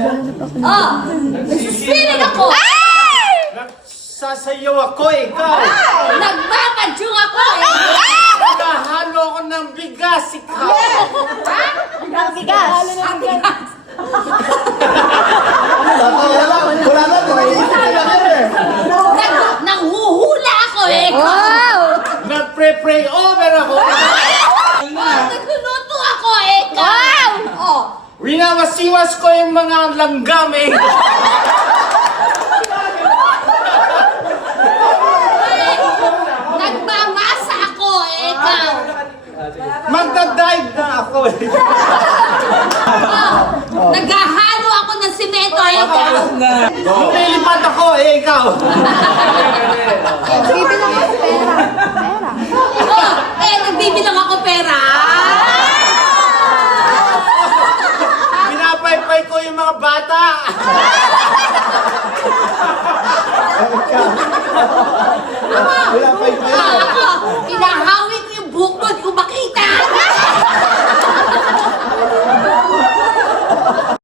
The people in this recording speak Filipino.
Oh, nagsispiling ako. Nagsasayaw ako, ikaw. Nagpapadyong ako. Nagahalo ako ng bigas, ikaw. Wala na, tumaisip ka lang yan eh. Nanghuhula ako eh. Nagpre-pray over ako. Nagluluto ako eh. Oh. Winawasiwas ko yung mga langgam eh. Nagmamasa ako eh. Ikaw. Magdadive na ako eh. Naghahalo ako ng simento eh. Ikaw. Lumilipad ako eh, ikaw. Bibilang ako pera. Pera. Oh, nagbibilang ako pera. Pinapaypay ko yung mga bata. Wala pa yun. Ako.